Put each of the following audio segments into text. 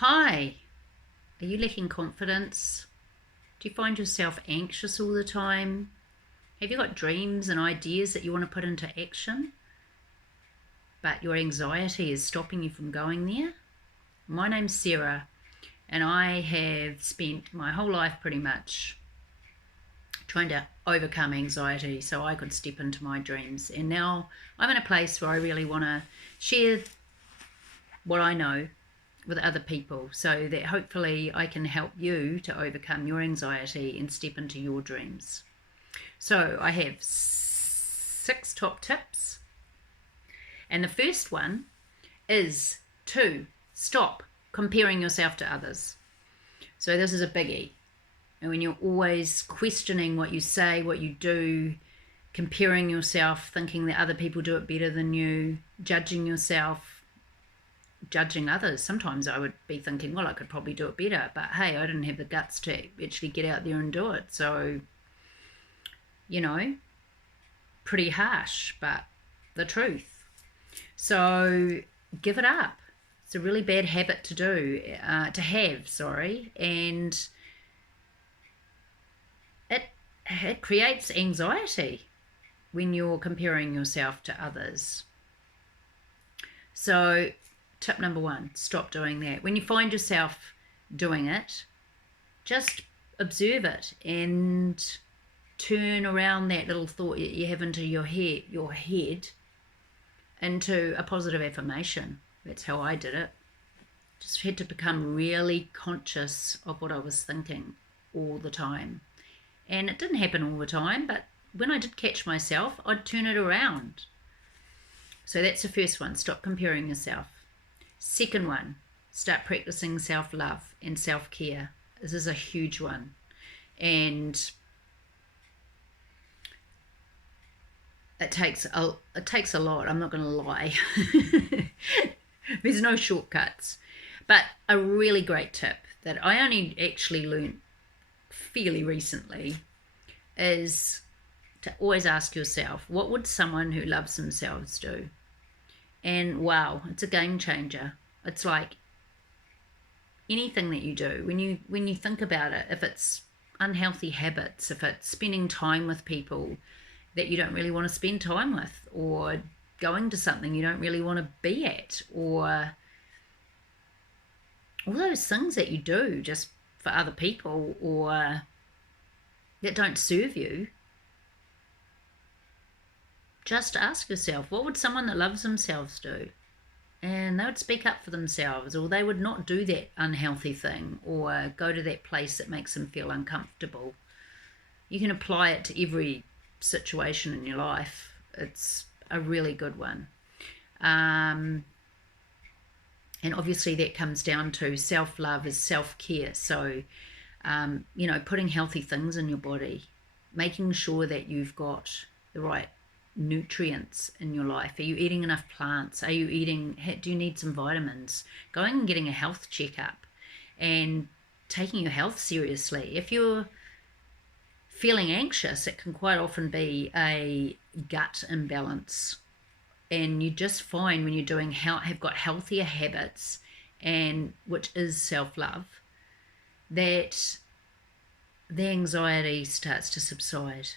Hi, are you lacking confidence? Do you find yourself anxious all the time? Have you got dreams and ideas that you want to put into action, but your anxiety is stopping you from going there? My name's Sarah, and I have spent my whole life pretty much trying to overcome anxiety so I could step into my dreams. And now I'm in a place where I really want to share what I know with other people so that hopefully I can help you to overcome your anxiety and step into your dreams. So I have 6 top tips, and the first one is to stop comparing yourself to others. So this is a biggie. And when you're always questioning what you say, what you do, comparing yourself, thinking that other people do it better than you, judging yourself, judging others. Sometimes I would be thinking, well, I could probably do it better, but hey, I didn't have the guts to actually get out there and do it. So, pretty harsh, but the truth. So give it up. It's a really bad habit to have, and it creates anxiety when you're comparing yourself to others. So tip number 1, stop doing that. When you find yourself doing it, just observe it and turn around that little thought that you have into your head into a positive affirmation. That's how I did it. Just had to become really conscious of what I was thinking all the time. And it didn't happen all the time, but when I did catch myself, I'd turn it around. So that's the first one, stop comparing yourself. Second one, start practicing self-love and self-care. This is a huge one. And it takes a lot, I'm not going to lie. There's no shortcuts. But a really great tip that I only actually learned fairly recently is to always ask yourself, what would someone who loves themselves do? And wow, it's a game changer. It's like anything that you do, when you think about it, if it's unhealthy habits, if it's spending time with people that you don't really want to spend time with, or going to something you don't really want to be at, or all those things that you do just for other people or that don't serve you, just ask yourself, what would someone that loves themselves do? And they would speak up for themselves, or they would not do that unhealthy thing or go to that place that makes them feel uncomfortable. You can apply it to every situation in your life. It's a really good one. And obviously that comes down to self-love is self-care. So, putting healthy things in your body, making sure that you've got the right nutrients in your life. Are you eating enough plants? Do you need some vitamins? Going and getting a health checkup and taking your health seriously. If you're feeling anxious, it can quite often be a gut imbalance. And you just find when you're have got healthier habits, and which is self-love, that the anxiety starts to subside.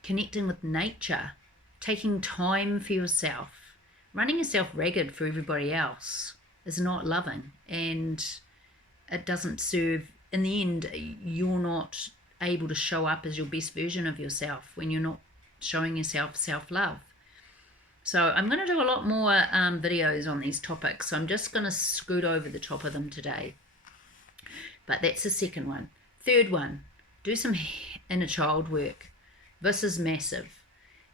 Connecting with nature, taking time for yourself, running yourself ragged for everybody else is not loving, and it doesn't serve. In the end, you're not able to show up as your best version of yourself when you're not showing yourself self-love. So I'm going to do a lot more videos on these topics, so I'm just going to scoot over the top of them today. But that's the second one. Third one, do some inner child work. This is massive.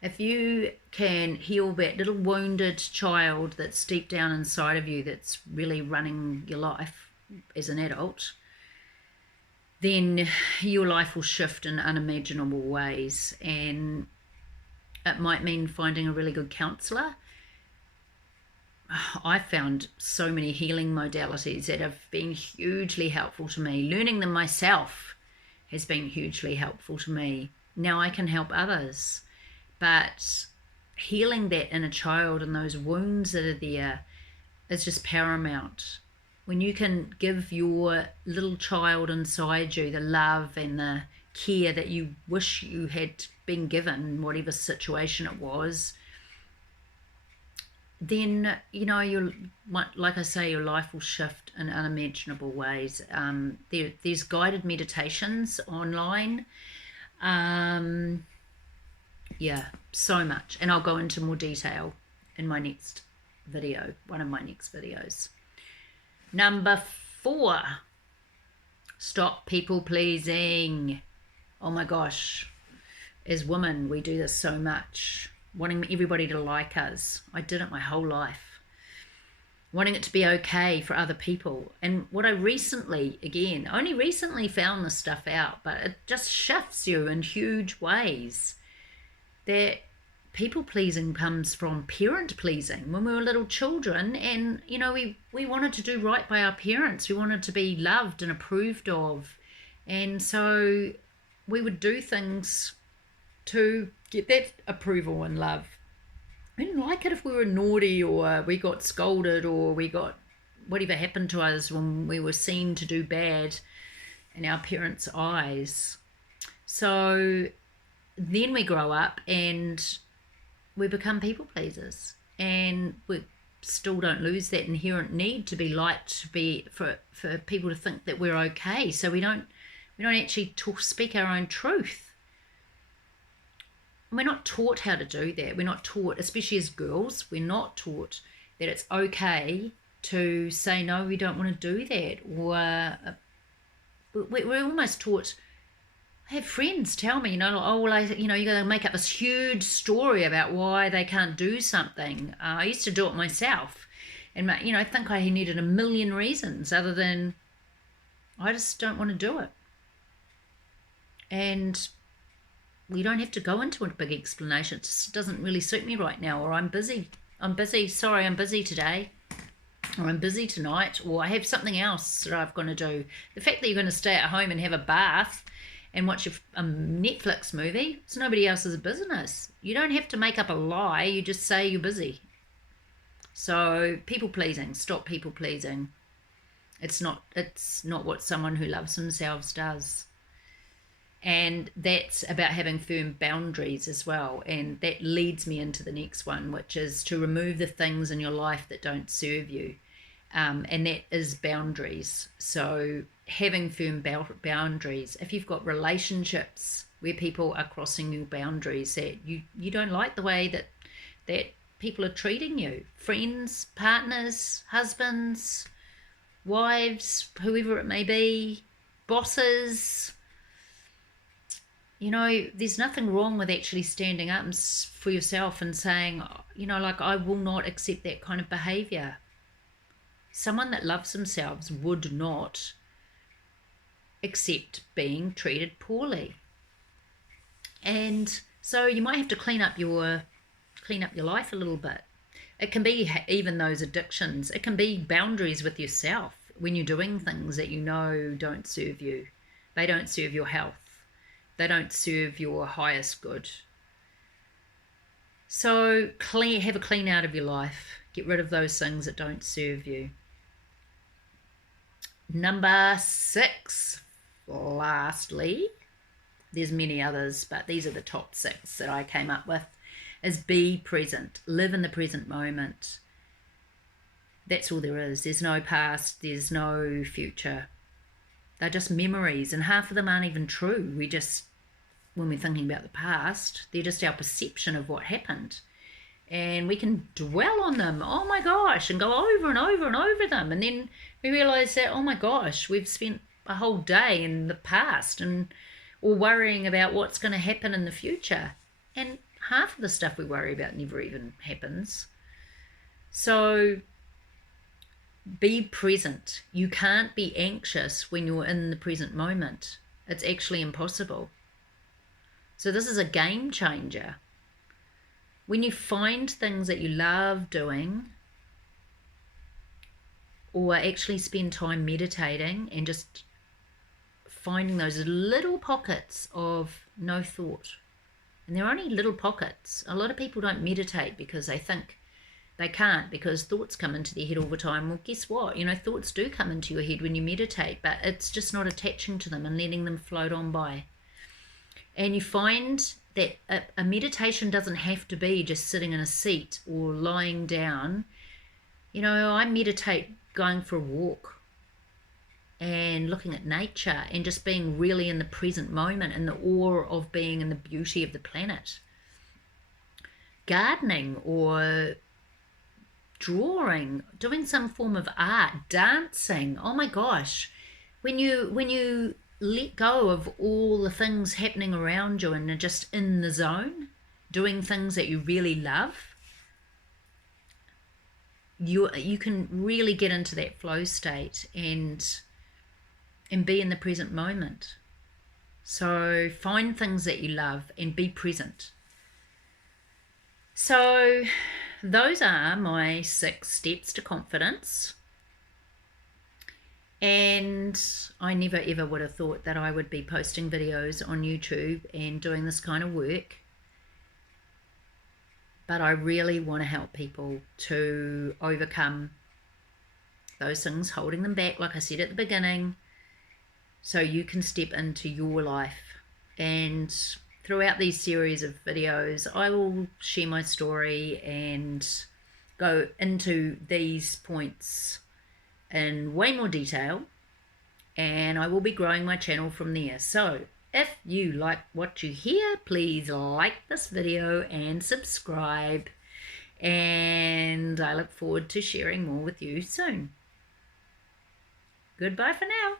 If you can heal that little wounded child that's deep down inside of you that's really running your life as an adult, then your life will shift in unimaginable ways. And it might mean finding a really good counsellor. I found so many healing modalities that have been hugely helpful to me. Learning them myself has been hugely helpful to me. Now I can help others. But healing that inner child and those wounds that are there is just paramount. when you can give your little child inside you the love and the care that you wish you had been given, whatever situation it was, then you'll, like I say, your life will shift in unimaginable ways. There's guided meditations online. Yeah, so much, and I'll go into more detail in my next video, one of my next videos. Number 4, stop people pleasing. Oh my gosh, as women we do this so much, wanting everybody to like us. I did it my whole life, wanting it to be okay for other people. And what I only recently found this stuff out, but it just shifts you in huge ways, that people pleasing comes from parent pleasing. When we were little children, and we wanted to do right by our parents, we wanted to be loved and approved of, and so we would do things to get that approval and love. We didn't like it if we were naughty, or we got scolded, or we got whatever happened to us when we were seen to do bad in our parents' eyes. So then we grow up and we become people pleasers, and we still don't lose that inherent need to be liked, to be for people to think that we're okay. So we don't actually speak our own truth. And we're not taught how to do that. We're not taught, especially as girls, we're not taught that it's okay to say no, we don't want to do that. Or we're almost taught. I have friends tell me, oh, well, you're going to make up this huge story about why they can't do something. I used to do it myself, and I think I needed a million reasons other than I just don't want to do it. And we don't have to go into a big explanation. It just doesn't really suit me right now, or I'm busy. Sorry, I'm busy today, or I'm busy tonight, or I have something else that I've got to do. The fact that you're going to stay at home and have a bath and watch a Netflix movie, it's nobody else's business. You don't have to make up a lie. You just say you're busy. So people pleasing, stop people pleasing. It's not what someone who loves themselves does. And that's about having firm boundaries as well. And that leads me into the next one, which is to remove the things in your life that don't serve you. And that is boundaries. So having firm boundaries. If you've got relationships where people are crossing your boundaries, that you don't like the way that people are treating you, friends, partners, husbands, wives, whoever it may be, bosses, there's nothing wrong with actually standing up for yourself and saying, I will not accept that kind of behavior. Someone that loves themselves would not accept being treated poorly. And so you might have to clean up your life a little bit. It can be even those addictions. It can be boundaries with yourself when you're doing things that don't serve you. They don't serve your health. They don't serve your highest good. So have a clean out of your life. Get rid of those things that don't serve you. Number 6, lastly, there's many others, but these are the top 6 that I came up with, is be present. Live in the present moment. That's all there is. There's no past. There's no future. They're just memories, and half of them aren't even true. When we're thinking about the past, they're just our perception of what happened. And we can dwell on them, oh my gosh, and go over and over and over them. And then we realise that, oh my gosh, we've spent a whole day in the past or worrying about what's going to happen in the future. And half of the stuff we worry about never even happens. So be present. You can't be anxious when you're in the present moment. It's actually impossible. So this is a game changer. When you find things that you love doing, or actually spend time meditating and just finding those little pockets of no thought. And they're only little pockets. A lot of people don't meditate because they think They can't, because thoughts come into their head all the time. Well, guess what? Thoughts do come into your head when you meditate, but it's just not attaching to them and letting them float on by. And you find that a meditation doesn't have to be just sitting in a seat or lying down. I meditate going for a walk and looking at nature and just being really in the present moment, in the awe of being in the beauty of the planet. Gardening or drawing, doing some form of art, dancing. Oh my gosh, when you let go of all the things happening around you and are just in the zone, doing things that you really love, you can really get into that flow state and be in the present moment. So find things that you love and be present. So those are my 6 steps to confidence. And I never ever would have thought that I would be posting videos on YouTube and doing this kind of work. But I really want to help people to overcome those things holding them back, like I said at the beginning, so you can step into your life. And throughout these series of videos, I will share my story and go into these points in way more detail, and I will be growing my channel from there. So if you like what you hear, please like this video and subscribe, and I look forward to sharing more with you soon. Goodbye for now.